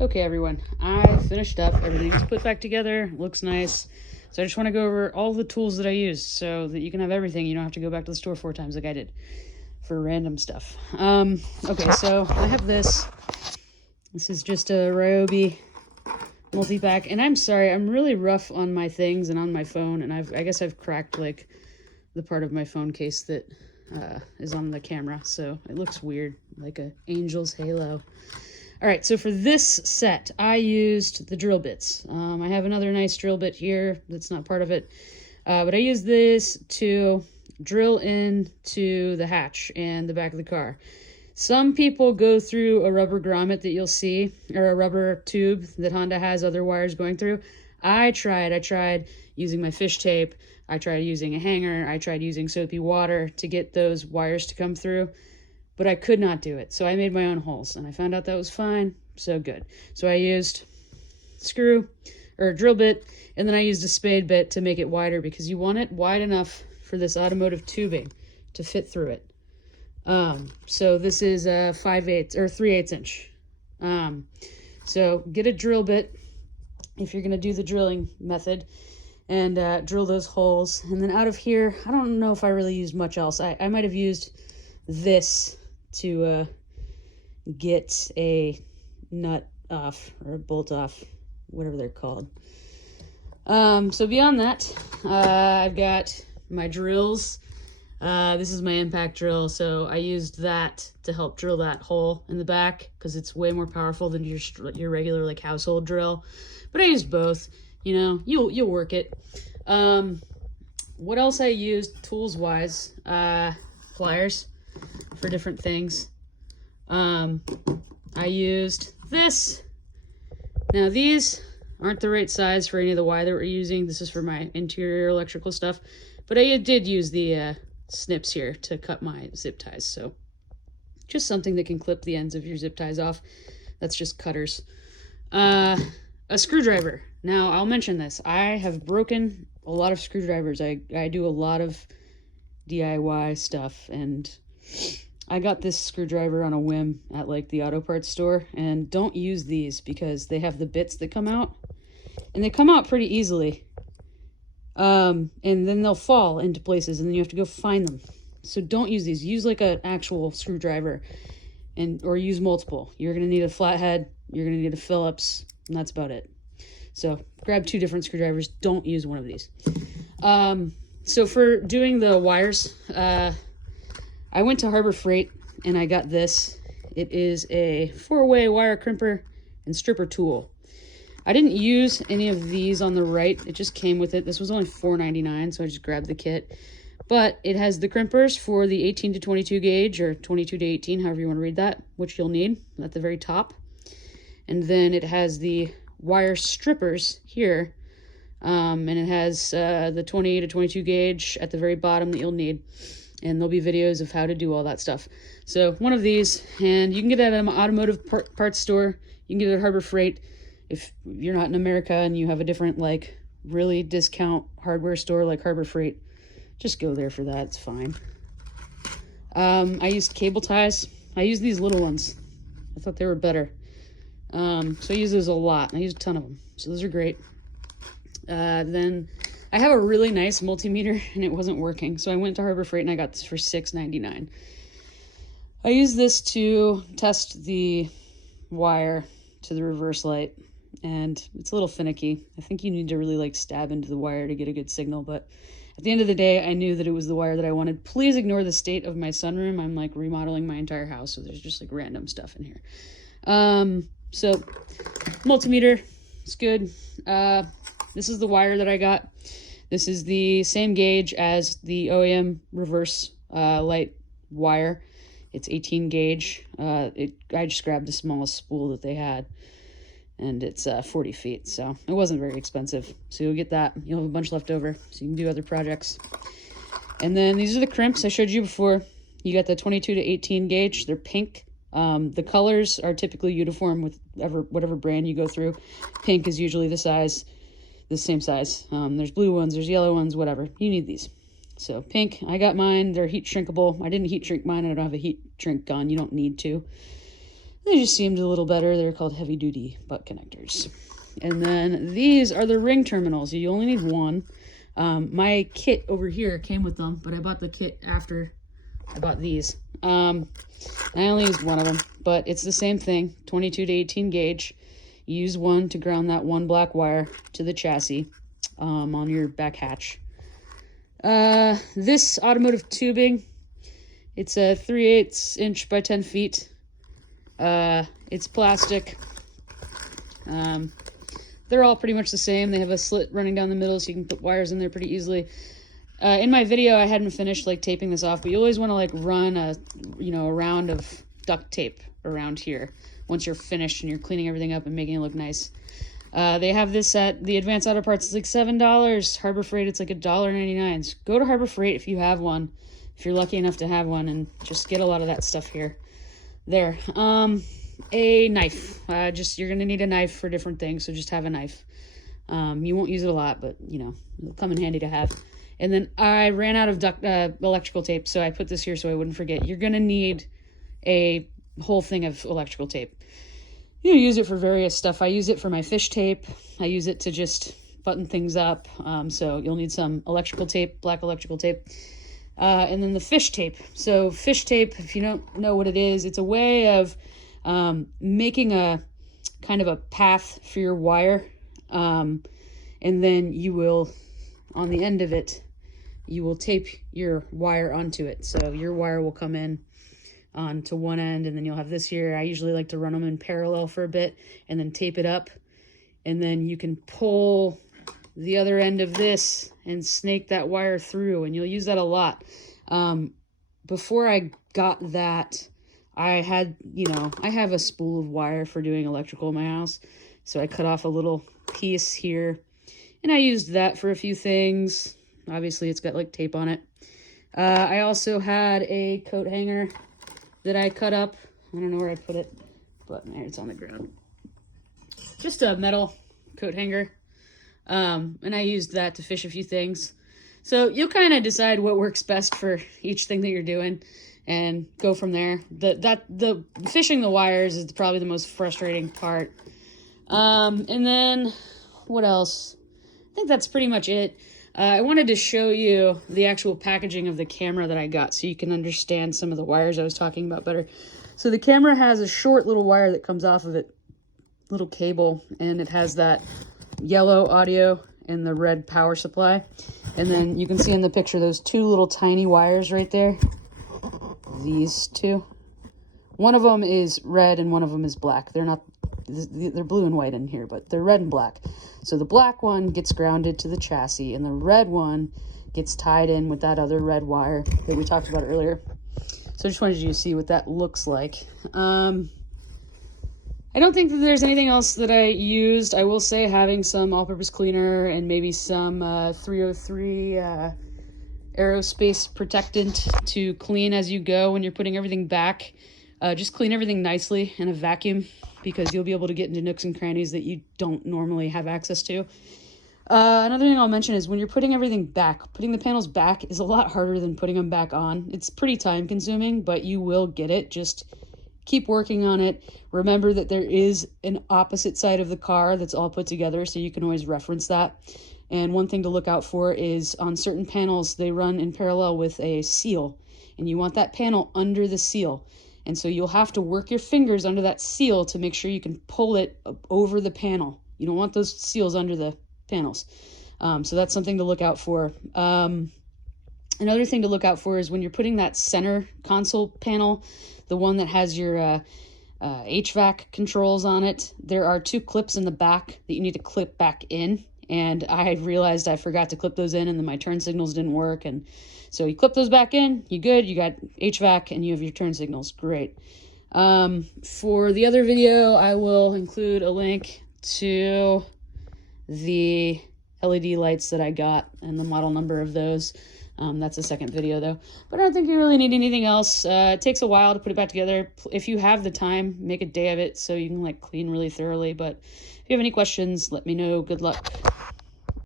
Okay, everyone, I finished up. Everything's put back together. Looks nice. So I just want to go over all the tools that I used so that you can have everything. You don't have to go back to the store 4 times like I did for random stuff. Okay, so I have this. This is just a Ryobi multi-pack. And I'm sorry, I'm really rough on my things and on my phone. And I guess I've cracked, like, the part of my phone case that is on the camera. So it looks weird, like a angel's halo. All right, so for this set, I used the drill bits. I have another nice drill bit here that's not part of it, but I used this to drill into the hatch and the back of the car. Some people go through a rubber grommet that you'll see, or a rubber tube that Honda has other wires going through. I tried using my fish tape. I tried using a hanger. I tried using soapy water to get those wires to come through, but I could not do it. So I made my own holes, and I found out that was fine. So good. So I used screw or a drill bit, and then I used a spade bit to make it wider because you want it wide enough for this automotive tubing to fit through it. So this is a 5/8 or 3/8 inch. So get a drill bit if you're gonna do the drilling method, and drill those holes. And then out of here, I don't know if I really used much else. I might have used this to get a nut off or a bolt off, whatever they're called. So beyond that, I've got my drills. This is my impact drill, so I used that to help drill that hole in the back because it's way more powerful than your regular like household drill. But I used both. You know, you'll work it. What else I used tools wise? Pliers for different things. I used this. Now these aren't the right size for any of the wire that we're using. This is for my interior electrical stuff, but I did use the snips here to cut my zip ties. So just something that can clip the ends of your zip ties off. That's just cutters. A screwdriver. Now I'll mention this. I have broken a lot of screwdrivers. I do a lot of DIY stuff, and I got this screwdriver on a whim at like the auto parts store. And don't use these because they have the bits that come out, and they come out pretty easily. And then they'll fall into places, and then you have to go find them. So don't use these. Use like an actual screwdriver, or use multiple. You're gonna need a flathead. You're gonna need a Phillips, and that's about it. So grab 2 different screwdrivers. Don't use one of these. So for doing the wires, I went to Harbor Freight and I got this. It is a 4-way wire crimper and stripper tool. I didn't use any of these on the right. It just came with it. This was only $4.99, so I just grabbed the kit. But it has the crimpers for the 18 to 22 gauge, or 22 to 18, however you want to read that, which you'll need at the very top. And then it has the wire strippers here, and it has the 20 to 22 gauge at the very bottom that you'll need. And there'll be videos of how to do all that stuff. So one of these, and you can get it at an automotive parts store. You can get it at Harbor Freight. If you're not in America and you have a different, like, really discount hardware store like Harbor Freight, just go there for that. It's fine. I used cable ties. I used these little ones. I thought they were better. So I use those a lot. I used a ton of them. So those are great. Then I have a really nice multimeter and it wasn't working. So I went to Harbor Freight and I got this for $6.99. I use this to test the wire to the reverse light, and it's a little finicky. I think you need to really like stab into the wire to get a good signal, but at the end of the day, I knew that it was the wire that I wanted. Please ignore the state of my sunroom. I'm like remodeling my entire house, so there's just like random stuff in here. So multimeter, it's good. This is the wire that I got. This is the same gauge as the OEM reverse light wire. It's 18 gauge. I just grabbed the smallest spool that they had, and it's 40 feet, so it wasn't very expensive. So you'll get that. You'll have a bunch left over, so you can do other projects. And then these are the crimps I showed you before. You got the 22 to 18 gauge. They're pink. The colors are typically uniform with whatever brand you go through. Pink is usually the same size. There's blue ones, there's yellow ones, whatever. You need these. So pink, I got mine. They're heat shrinkable. I didn't heat shrink mine. I don't have a heat shrink gun. You don't need to. They just seemed a little better. They're called heavy duty butt connectors. And then these are the ring terminals. You only need one. My kit over here came with them, but I bought the kit after I bought these. I only used one of them, but it's the same thing, 22 to 18 gauge. You use one to ground that one black wire to the chassis on your back hatch. This automotive tubing, it's a 3/8 inch by 10 feet. It's plastic. They're all pretty much the same. They have a slit running down the middle, so you can put wires in there pretty easily. In my video, I hadn't finished like taping this off, but you always want to like run a round of duct tape around here once you're finished and you're cleaning everything up and making it look nice. They have this at the Advanced Auto Parts. It's like $7. Harbor Freight, it's like $1.99. So go to Harbor Freight if you have one, if you're lucky enough to have one, and just get a lot of that stuff here. There. A knife. You're gonna need a knife for different things, so just have a knife. You won't use it a lot, but it'll come in handy to have. And then I ran out of electrical tape, so I put this here so I wouldn't forget. You're gonna need a whole thing of electrical tape. You use it for various stuff. I use it for my fish tape. I use it to just button things up. So you'll need some electrical tape, black electrical tape. And then the fish tape. So fish tape, if you don't know what it is, it's a way of making a kind of a path for your wire. And then you will, on the end of it, you will tape your wire onto it. So your wire will come in onto one end, and then you'll have this here. I usually like to run them in parallel for a bit and then tape it up. And then you can pull the other end of this and snake that wire through, and you'll use that a lot. Before I got that, I had, I have a spool of wire for doing electrical in my house. So I cut off a little piece here, and I used that for a few things. Obviously, it's got like tape on it. I also had a coat hanger that I cut up. I don't know where I put it, but there, it's on the ground. Just a metal coat hanger. And I used that to fish a few things. So you'll kind of decide what works best for each thing that you're doing and go from there. The fishing the wires is probably the most frustrating part. And then what else? I think that's pretty much it. I wanted to show you the actual packaging of the camera that I got so you can understand some of the wires I was talking about better. So the camera has a short little wire that comes off of it, little cable, and it has that yellow audio and the red power supply. And then you can see in the picture those two little tiny wires right there. These two. One of them is red and one of them is black. They're blue and white in here, but they're red and black. So the black one gets grounded to the chassis, and the red one gets tied in with that other red wire that we talked about earlier. So I just wanted you to see what that looks like. I don't think that there's anything else that I used. I will say having some all-purpose cleaner and maybe some 303 aerospace protectant to clean as you go when you're putting everything back. Just clean everything nicely in a vacuum, because you'll be able to get into nooks and crannies that you don't normally have access to. Another thing I'll mention is when you're putting everything back, putting the panels back is a lot harder than putting them back on. It's pretty time consuming, but you will get it. Just keep working on it. Remember that there is an opposite side of the car that's all put together, so you can always reference that. And one thing to look out for is on certain panels, they run in parallel with a seal, and you want that panel under the seal. And so you'll have to work your fingers under that seal to make sure you can pull it over the panel. You don't want those seals under the panels. So that's something to look out for. Another thing to look out for is when you're putting that center console panel, the one that has your HVAC controls on it, there are two clips in the back that you need to clip back in. And I realized I forgot to clip those in, and then my turn signals didn't work. And so you clip those back in, you good, you got HVAC, and you have your turn signals. Great. For the other video, I will include a link to the LED lights that I got and the model number of those. That's the second video though. But I don't think you really need anything else. It takes a while to put it back together. If you have the time, make a day of it so you can like clean really thoroughly. But if you have any questions, let me know. Good luck.